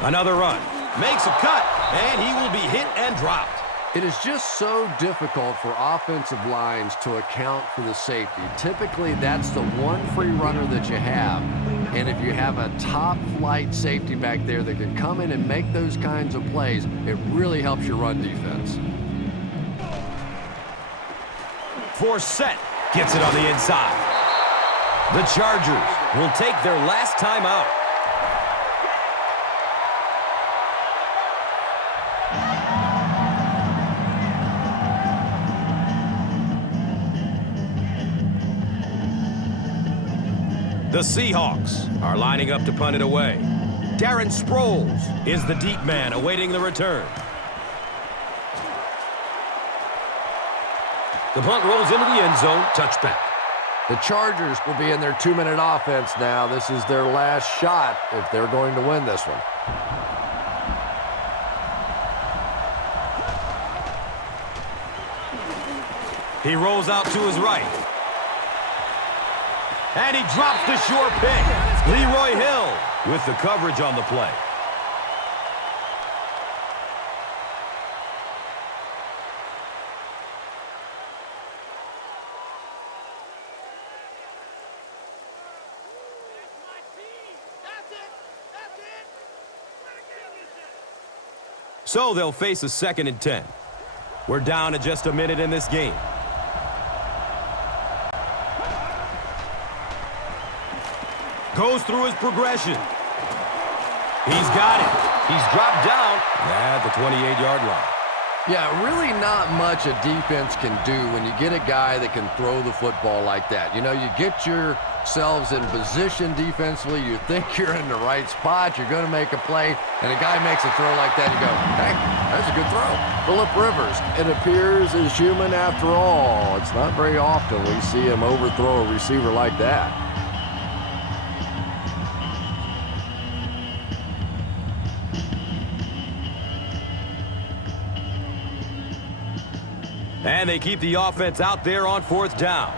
Another run. Makes a cut, and he will be hit and dropped. It is just so difficult for offensive lines to account for the safety. Typically, that's the one free runner that you have. And if you have a top-flight safety back there that can come in and make those kinds of plays, it really helps your run defense. Forsett gets it on the inside. The Chargers will take their last time out. The Seahawks are lining up to punt it away. Darren Sproles is the deep man awaiting the return. The punt rolls into the end zone, touchback. The Chargers will be in their 2-minute offense now. This is their last shot if they're going to win this one. He rolls out to his right. And he drops the short pick. Leroy Hill with the coverage on the play. So they'll face a 2nd and 10. We're down to just a minute in this game. Goes through his progression. He's got it. He's dropped down at the 28-yard line. Yeah, really not much a defense can do when you get a guy that can throw the football like that. You know, you get yourselves in position defensively. You think you're in the right spot. You're going to make a play, and a guy makes a throw like that. You go, hey, that's a good throw. Phillip Rivers, it appears, is human after all. It's not very often we see him overthrow a receiver like that. And they keep the offense out there on 4th down.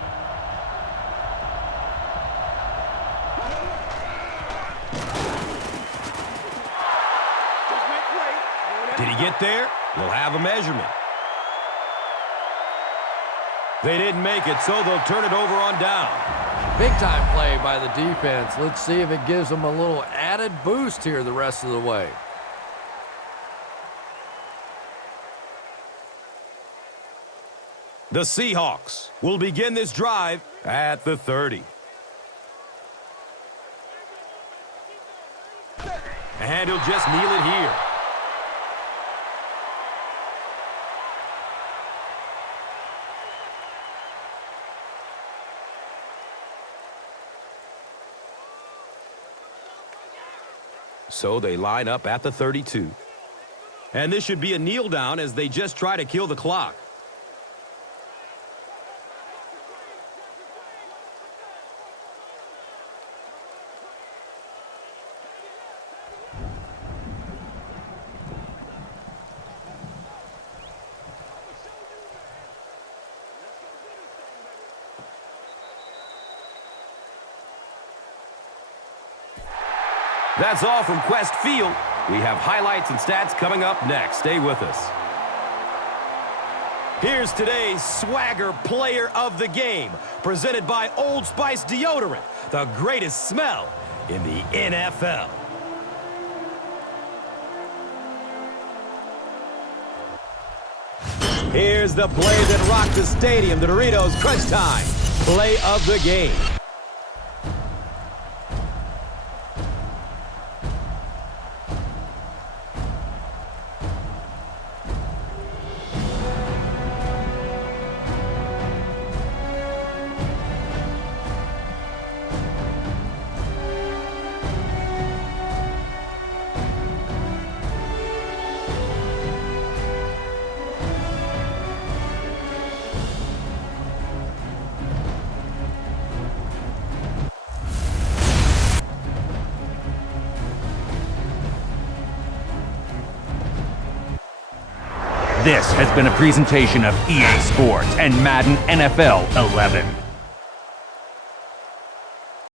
Did he get there? We'll have a measurement. They didn't make it, so they'll turn it over on down. Big-time play by the defense. Let's see if it gives them a little added boost here the rest of the way. The Seahawks will begin this drive at the 30. And he'll just kneel it here. So they line up at the 32. And this should be a kneel down as they just try to kill the clock. That's all from Quest Field. We have highlights and stats coming up next. Stay with us. Here's today's Swagger Player of the Game, presented by Old Spice Deodorant, the greatest smell in the NFL. Here's the play that rocked the stadium, the Doritos Crunch Time Play of the Game. This has been a presentation of EA Sports and Madden NFL 11.